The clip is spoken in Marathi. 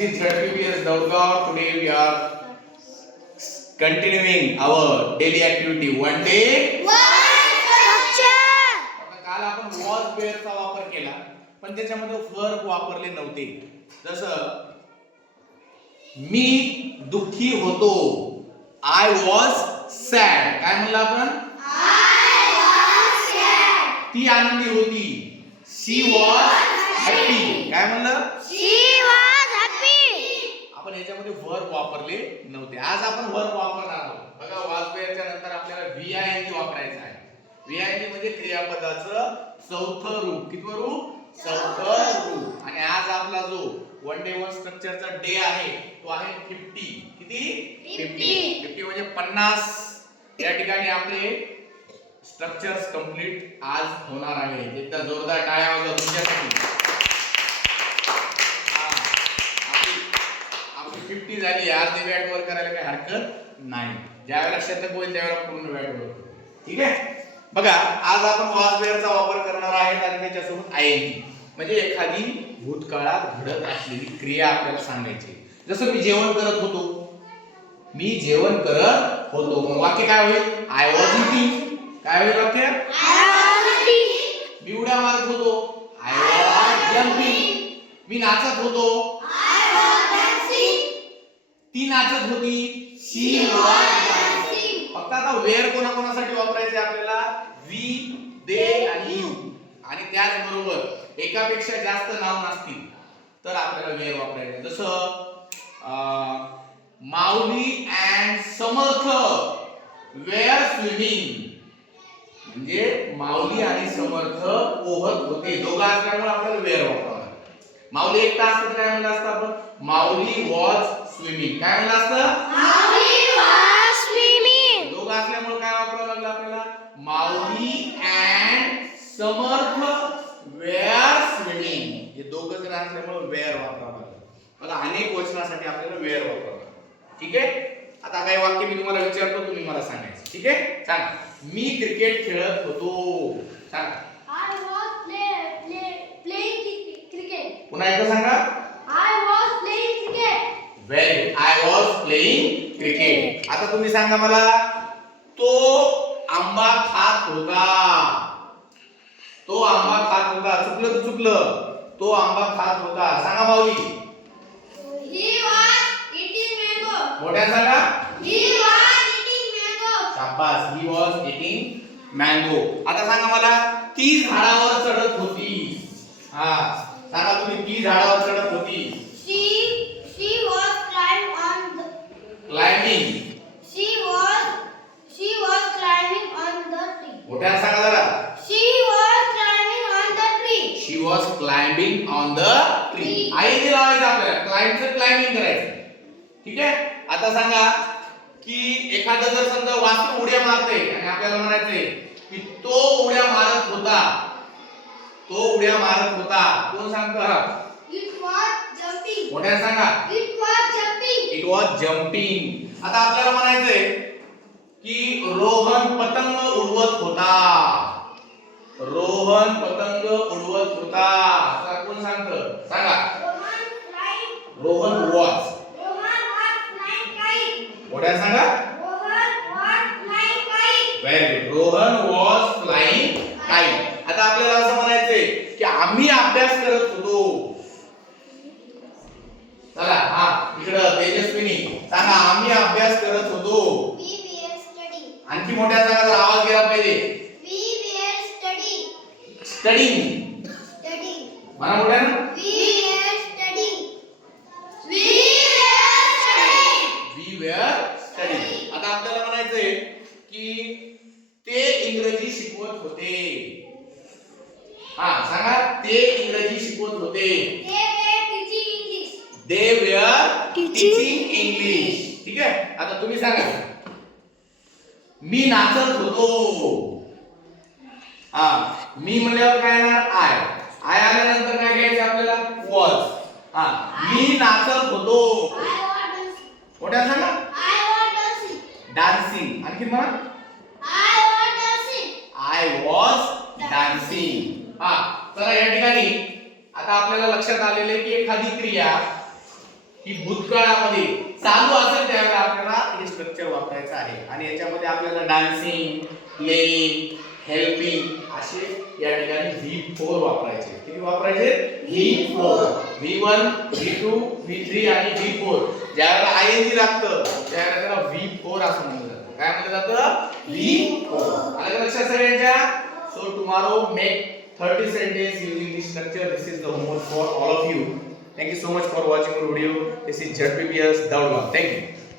this is ZPPS Daurgaon. Today we are continuing our daily activity. One day. आता काल आपण was where चा वापर केला, पण त्याच्यामध्ये verb वापरले नव्हते. जसं मी दुःखी होतो. I was sad. काय म्हणलं आपण? I was sad. ती आनंदी होती. She was happy. काय म्हणलं? She was happy. आपण याच्यामध्ये वर्ब वापरले नव्हते. आज आपण वर्ब वापरणार आहोत. बघा was where च्या नंतर आपल्याला VING वापरायचं आहे. VING म्हणजे क्रियापदाचं चौथं रूप. कितवं रूप? चौथं रूप. आणि आज आपला जो वन डे वन स्ट्रक्चरचा डे आहे तो आहे 50. किती? 50 म्हणजे 50. या ठिकाणी आपले स्ट्रक्चर्स कंप्लीट आज होणार आहे. एकदा जोरदार टाळ्या वाजवा तुमच्यासाठी. आपली 50 झाली. अर्धी वॅट वर करायला काही हरकत नाही. ज्यावेळेला शतक होईल त्यावेळेला पूर्ण वॅट वर. ठीक आहे. बघा आज आपण was where चा वापर करणार आहे आणि त्याच्यासोबत ing म्हणजे एखादी भूतकाळात घडत असलेली क्रिया आपल्याला सांगायची. जसं मी जेवण करत होतो. मी जेवण करत होतो. मग वाक्य काय होईल? I was eating. काय होईल वाक्य? I was eating. मी उड्या मारत होतो. I was jumping. मी नाचत होतो. I was dancing. ती नाचत होती. She was dancing. फक्त आता वेअर कोणाकोणासाठी वापरायचे आपल्याला? वी, दे आणि यू. आणि त्याचबरोबर एकापेक्षा जास्त नाव नसतील तर आपल्याला वेअर वापरायचे. जसं माऊली अँड समर्थ वेअर स्विमिंग. म्हणजे माऊली आणि समर्थ पोहत होते. दोघं असल्यामुळे आपल्याला वेअर वापरावं. माऊली एकटा असतं काय म्हणलं असतं आपण? माऊली वॉज स्विमिंग. काय म्हणलं असतं? Mauli was swimming. दोघं असल्यामुळे काय वापरावं लागलं आपल्याला? माऊली अँड समर्थ वेअर स्विमिंग. हे दोघं जण असल्यामुळे वेअर वापरावं लागलं. बघा अनेक वचनासाठी आपल्याला वेअर वापरावं लागलं. ठीक आहे. आता काही वाक्य मी तुम्हाला विचारतो, तुम्ही मला सांगायचं. ठीक आहे. सांगा. मी क्रिकेट खेळत होतो. सांगा. I was playing cricket. पुन्हा एकदा सांगा. I was playing cricket. Very good. I was playing cricket. आता तुम्ही सांगा मला, तो आंबा खात होता. तो आंबा खात होता. चुकलं तर चुकलं. तो आंबा खात होता. सांगा माऊली. He was eating mango. मोठ्या सांगा. He was eating mango. शाबास. He was eating mango. आता सांगा मला, ती झाडावर चढत होती. हा सांगा तुम्ही. ती झाडावर चढत होती. She was climbing on the climbing. she was climbing on the tree. मोठ्या सांगा जरा. She was climbing on the tree. She was climbing on the tree. आई ने लावायचं आपल्याला. क्लाइंबचं क्लाइम्बिंग करायचं. ठीक आहे. आता सांगा की एखादा जर समजा वासरू उड्या मारते आणि आपल्याला म्हणायचंय की तो उड्या मारत होता. तो उड्या मारत होता. कोण सांगतं? It was jumping. मोठ्या सांगा. It was jumping. It was jumping. आता आपल्याला म्हणायचंय की रोहन पतंग उडवत होता. रोहन पतंग उडवत होता. आता कोण सांगतं? सांगा. रोहन वॉज. मोठ्या सांगा. Very good. Rohan was flying kite. आता आपल्याला असं म्हणायचंय की आम्ही अभ्यास करत होतो. चला हा इकडं तेजस्विनी सांगा. आम्ही अभ्यास करत होतो. We were studying. आणखी मोठ्या सांगा जर आवाज गेला पाहिजे. We were studying. Studying. Studying. म्हणा मोठ्या ना. We were studying. We were studying. We were studying. आता आपल्याला म्हणायचंय की ते इंग्रजी शिकवत होते. हा सांगा. ते इंग्रजी शिकवत होते. They were They were teaching English. teaching English. ठीक आहे. आता तुम्ही सांगा. मी नाचत होतो. हा मी म्हणल्यावर काय येणार? आय. आय आल्यानंतर काय घ्यायचं आपल्याला? was. हा मी नाचत होतो. I was dancing. मोठ्या सांगा. I was dancing. डान्सिंग. आणखी म्हणा. I was dancing. I was dancing. हा चला या ठिकाणी आता आपल्याला लक्षात आलेले की एखादी क्रिया की भूतकाळामध्ये चालू असेल त्यावेळेला आपल्याला हे स्ट्रक्चर वापरायचं आहे आणि याच्यामध्ये आपल्याला डान्सिंग, प्लेइंग, हेल्पिंग असे या ठिकाणी V4 वापरायचे. किती वापरायचे? V4. V1, V2, V3 आणि V4. ज्यावेळेला ing लागतं त्यावेळेला त्याला V4 असं म्हणलं जातं. काय म्हणलं जातं? V4. आलं का लक्षात सगळ्यांच्या? So tomorrow make 30 sentences using this structure. This is the homework for all of you. Thank you so much for watching our video. This is ZPPS Daudwal. Thank you.